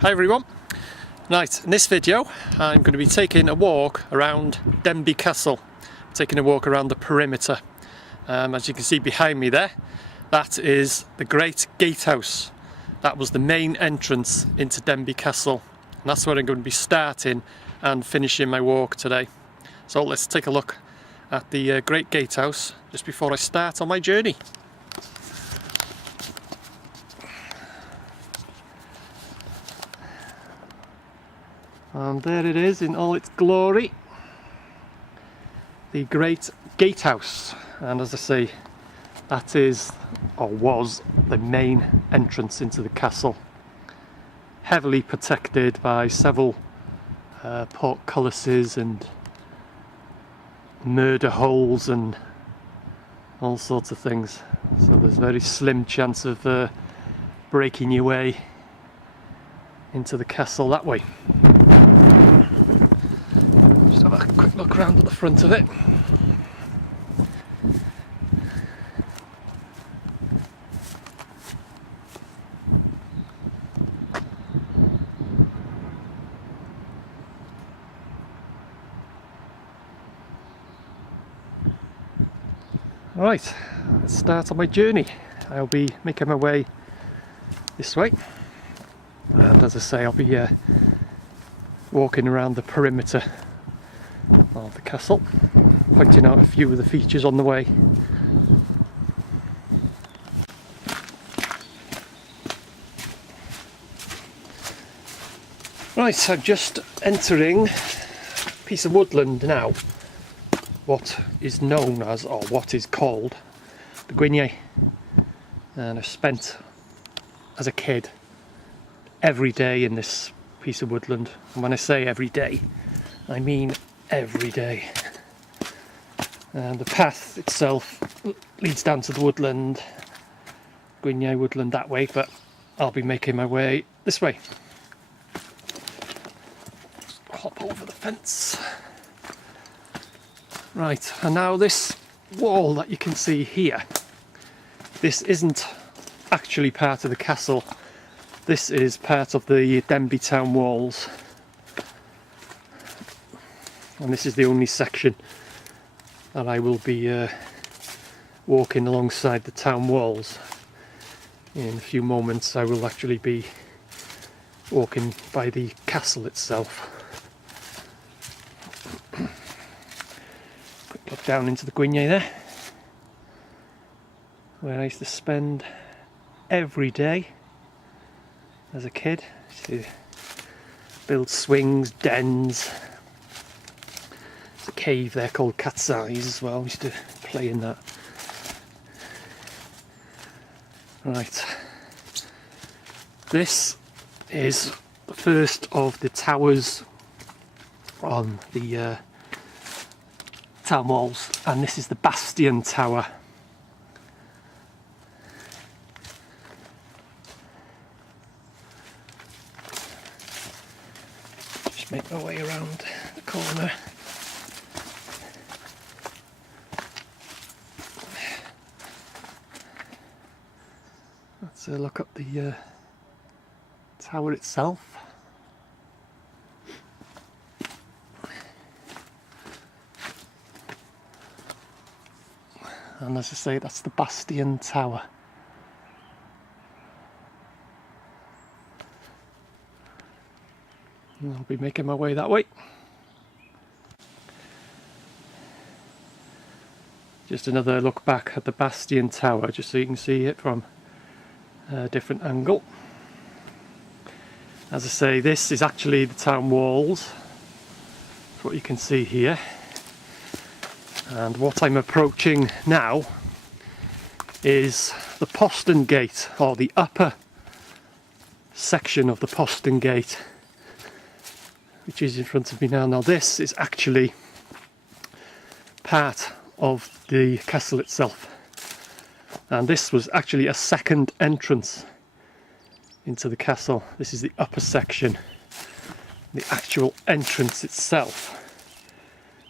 Hi everyone. Right, in this video I'm going to be taking a walk around Denbigh Castle, taking a walk around the perimeter. As you can see behind me there, that is the Great Gatehouse. That was the main entrance into Denbigh Castle, and that's where I'm going to be starting and finishing my walk today. So let's take a look at the Great Gatehouse just before I start on my journey. And there it is in all its glory, the Great Gatehouse. And as I say, that is, or was, the main entrance into the castle. Heavily protected by several portcullises and murder holes and all sorts of things. So there's a very slim chance of breaking your way into the castle that way. Just have a quick look around at the front of it. Right, let's start on my journey. I'll be making my way this way, and as I say, I'll be walking around the perimeter of the castle, pointing out a few of the features on the way. Right, I'm just entering a piece of woodland now, what is known as, or what is called, the Gwynion. And I've spent, as a kid, every day in this piece of woodland. And when I say every day, I mean every day. And the path itself leads down to the woodland, Gwynion woodland that way, but I'll be making my way this way. Hop over the fence. Right, and now this wall that you can see here, this isn't actually part of the castle. This is part of the Denbigh town walls, and this is the only section that I will be walking alongside the town walls. In a few moments I will actually be walking by the castle itself. Quick look down into the Gwynion there, where I used to spend every day as a kid. I used to build swings, dens. There's a cave there called Cat's Eyes as well. I used to play in that. Right. This is the first of the towers on the town walls, and this is the Bastion Tower. Just make my way around the corner. Let's look up the tower itself. And as I say, that's the Bastion Tower. And I'll be making my way that way. Just another look back at the Bastion Tower, just so you can see it from a different angle. As I say, this is actually the town walls. That's what you can see here. And what I'm approaching now is the postern gate, or the upper section of the postern gate, which is in front of me now. Now this is actually part of the castle itself, and this was actually a second entrance into the castle. This is the upper section. The actual entrance itself,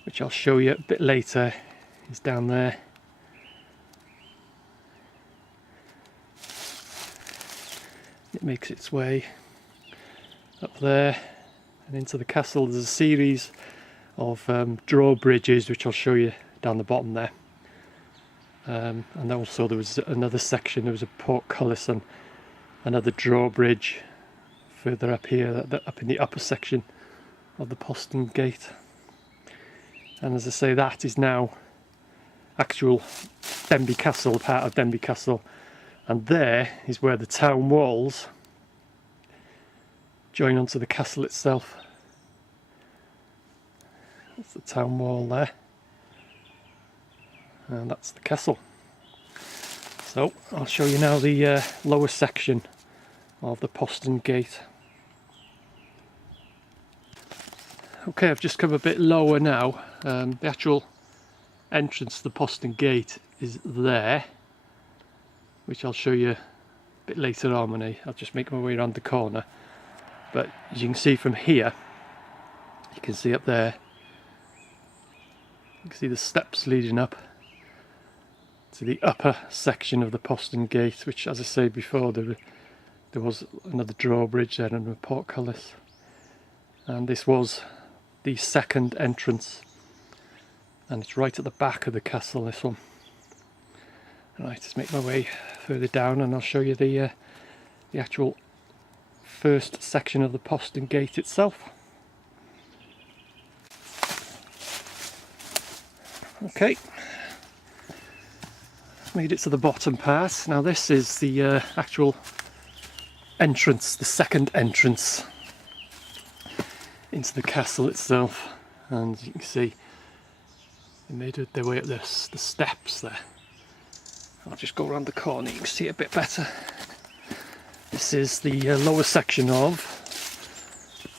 which I'll show you a bit later, is down there. It makes its way up there and into the castle. There's a series of drawbridges which I'll show you down the bottom there, and also there was another section, there was a portcullis and another drawbridge further up here, up in the upper section of the postern gate. And as I say, that is now actual Denbigh Castle, part of Denbigh Castle, and there is where the town walls join onto the castle itself. That's the town wall there, and that's the castle. So I'll show you now the lower section of the postern gate. Okay, I've just come a bit lower now. The actual entrance to the postern gate is there, which I'll show you a bit later on when I'll just make my way around the corner. But as you can see from here, you can see up there, you can see the steps leading up to the upper section of the postern gate, which, as I said before, there was another drawbridge there and a portcullis, and this was the second entrance, and it's right at the back of the castle, this one. Right, let's make my way further down and I'll show you the actual first section of the postern gate itself. Okay, made it to the bottom part. Now this is the actual entrance, the second entrance into the castle itself, and you can see they made their way up the steps there. I'll just go around the corner, you can see it a bit better. This is the lower section of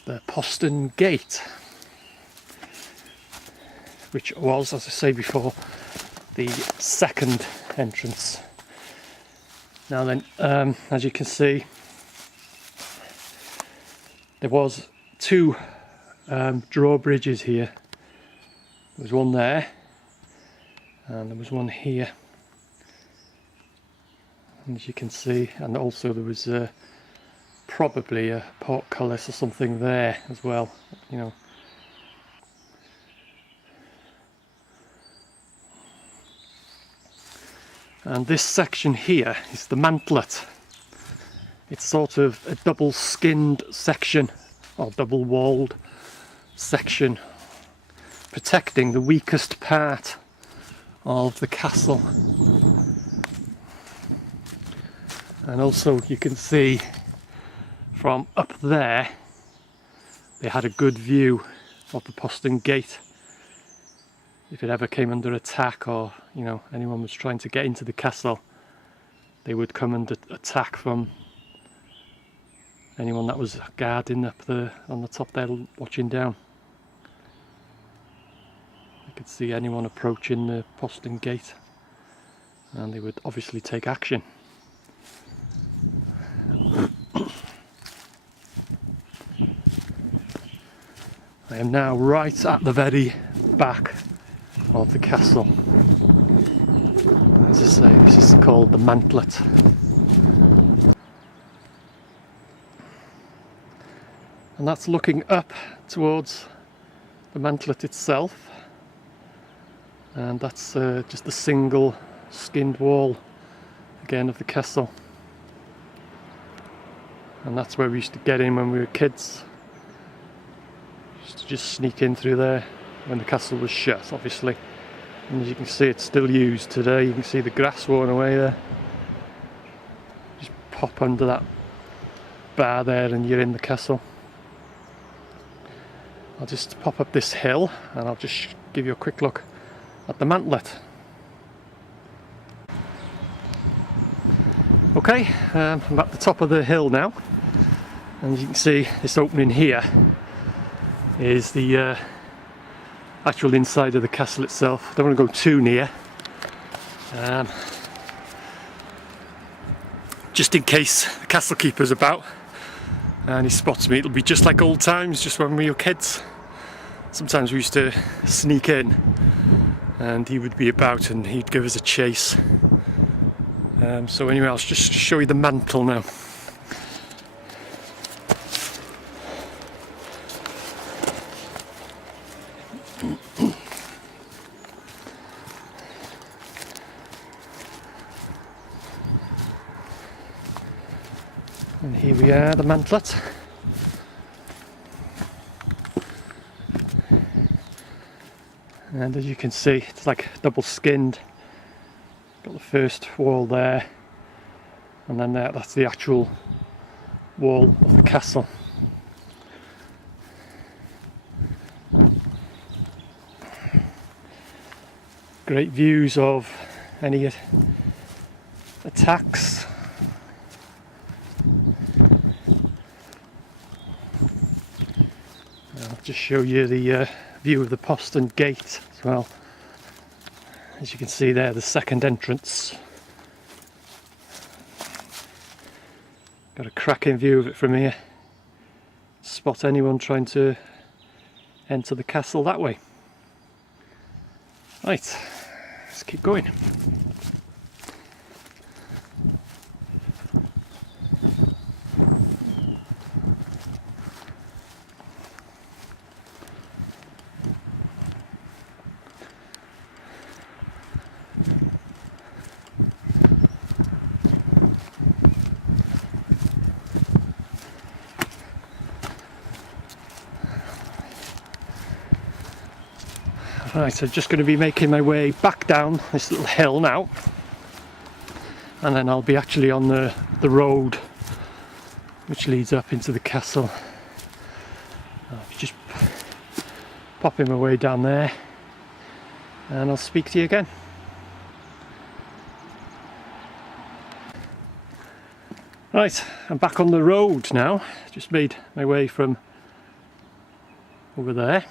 the postern gate, which was, as I say before, the second entrance. Now then, as you can see, there was two drawbridges here. There was one there and there was one here, and as you can see, and also there was probably a portcullis or something there as well, you know. And this section here is the mantlet. It's sort of a double skinned section, or double walled section, protecting the weakest part of the castle. And also you can see from up there they had a good view of the postern gate. If it ever came under attack, or you know, anyone was trying to get into the castle, they would come under attack from anyone that was guarding up on the top there, watching down. You could see anyone approaching the postern gate and they would obviously take action. I am now right at the very back of the castle. As I say, this is called the mantlet. And that's looking up towards the mantlet itself, and that's just a single skinned wall again of the castle, and that's where we used to get in when we were kids. Used to just sneak in through there when the castle was shut, obviously. And as you can see, it's still used today. You can see the grass worn away there. Just pop under that bar there and you're in the castle. I'll just pop up this hill and I'll just give you a quick look at the mantlet. Okay, I'm at the top of the hill now, and you can see this opening here is the actual inside of the castle itself. Don't want to go too near, just in case the castle keeper's about and he spots me. It'll be just like old times, just when we were kids. Sometimes we used to sneak in and he would be about and he'd give us a chase. So anyway, I'll just show you the mantle now. Here we are, the mantlet. And as you can see, it's like double skinned. Got the first wall there, and then that's the actual wall of the castle. Great views of any attacks. I'll just show you the view of the postern gate as well. As you can see there, the second entrance. Got a cracking view of it from here. Spot anyone trying to enter the castle that way. Right, let's keep going. Right, so just going to be making my way back down this little hill now, and then I'll be actually on the road which leads up into the castle. I'll be just popping my way down there, and I'll speak to you again. Right, I'm back on the road now. Just made my way from over there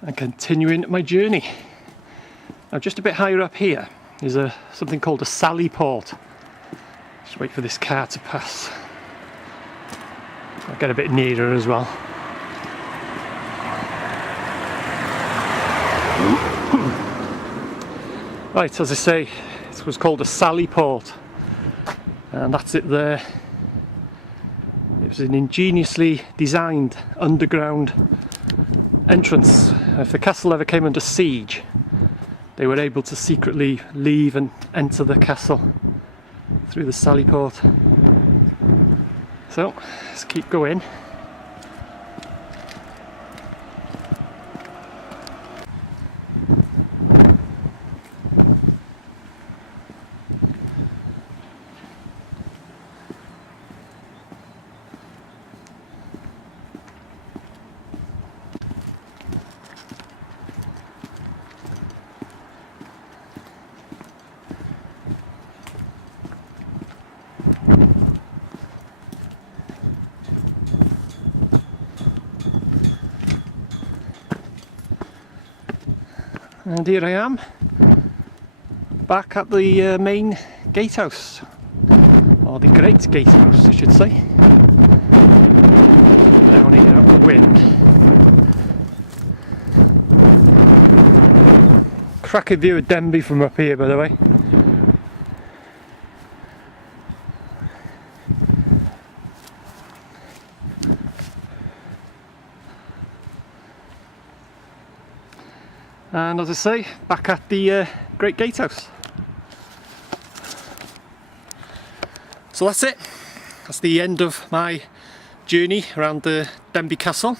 and continuing my journey. Now just a bit higher up here is something called a sally port. Just wait for this car to pass. I'll get a bit nearer as well. Right, as I say, it was called a sally port, and that's it there. It was an ingeniously designed underground entrance. If the castle ever came under siege, they were able to secretly leave and enter the castle through the sally port. So let's keep going. And here I am, back at the main gatehouse, or the great gatehouse I should say. Down here out the wind. Cracking view of Denbigh from up here, by the way. And as I say, back at the Great Gatehouse. So that's it. That's the end of my journey around the Denbigh Castle.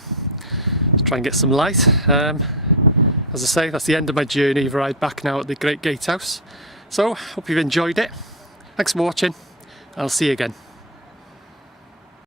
Let's try and get some light. As I say, that's the end of my journey. I've arrived back now at the Great Gatehouse. So, hope you've enjoyed it. Thanks for watching. I'll see you again.